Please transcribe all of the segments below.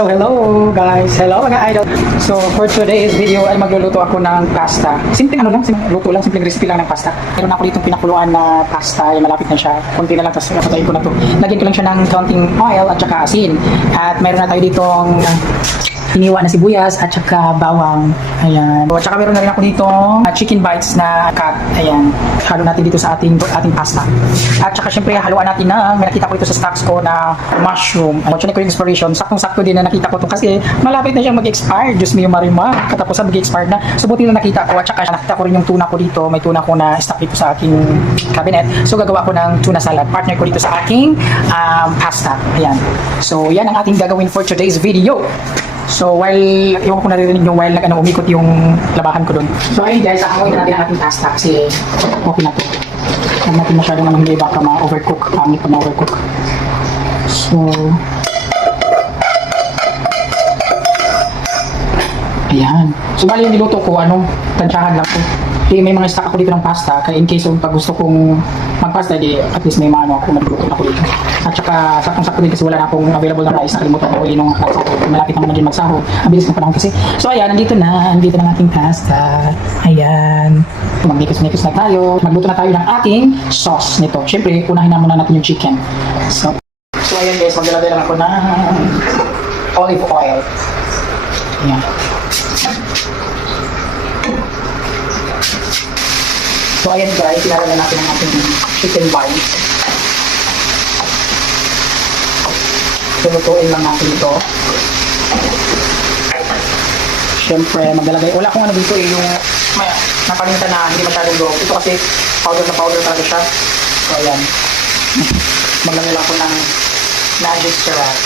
So hello guys, hello mga idol. So for today's video ay magluluto ako ng pasta. Simpleng luto lang, simpleng recipe lang ng pasta. Meron ako ditong pinakuluan na pasta, ay malapit na siya. Konti na lang, tapos patayin ko na to. Lagyan ko lang siya ng counting oil at saka asin. At meron na tayo ditong hiniwa na sibuyas at saka bawang. Ayan. At saka meron na rin ako dito chicken bites na cut. Ayan. Halo natin dito sa ating pasta. At saka syempre haluan natin na may nakita ko ito sa stocks ko na mushroom. Ano ko yung expiration. Saktong-sakto din na nakita ko ito kasi malapit na siyang mag-expire. Diyos mio marima. Katapusan mag-expire na. So buti na nakita ko. At saka nakita ko rin yung tuna ko dito. May tuna ko na stock dito sa aking cabinet. So gagawa ko ng tuna salad. Partner ko dito sa aking pasta. Ayan. So yan ang ating gagawin for today's video. So while, iwan ko naririnig yung while umikot yung labahan ko doon. So ayun guys, akamoy na natin ang ating pasta kasi okay na to. Huwag natin masyadong hindi baka ma-overcook. Pangit pa ma-overcook. So ayan. So bali yung niluto ko, tansyahan lang ko. May mga stock ako dito ng pasta, kaya in case pag gusto kong magpasta, at least may maano ako, magluto ako dito. At saka saktong-sakto din kasi wala na akong available na rice, nakalimutan ko yung malapit naman na din magsahod. Ang bilis ng panahon kasi. So ayan, nandito na ang ating pasta. Ayan. Magnikis-nikis na tayo. Magluto na tayo ng ating sauce nito. Siyempre, unahin na muna natin yung chicken. So ayan guys, maglalagay lang ako ng olive oil. Ayan. So ayan guys, ilalagay natin ang ating chicken bites. Lutuin lang natin ito. Siyempre, maglalagay. Wala akong dito yung napalinta na hindi masyadong loob. Ito kasi powder na powder talaga siya. So ayan. Maglalagay lang ako ng magic syrup.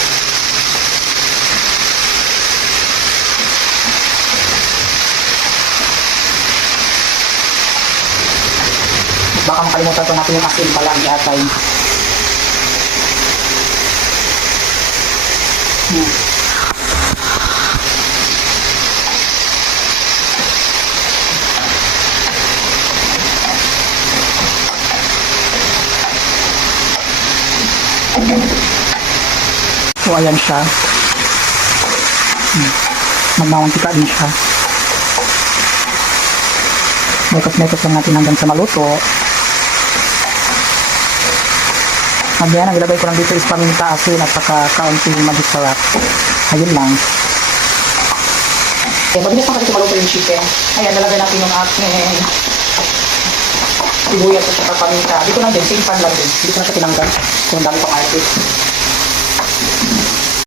Baka makalimutan pa natin yung asin pala ang iatay. So ayan siya. Magmamantika din siya. Mekos-mekos lang natin hanggang sa maluto. Again, ang ilagay ko lang dito is paminta, asin at saka kaunting magic syrup. Ayun lang. Okay, mabilis lang kasi maluto yung chicken. Ayan, nalagay natin yung ating sibuyas at saka paminta. Dito lang din, same pan lang din. Dito na siya tinanggal. Kung dami pang artist.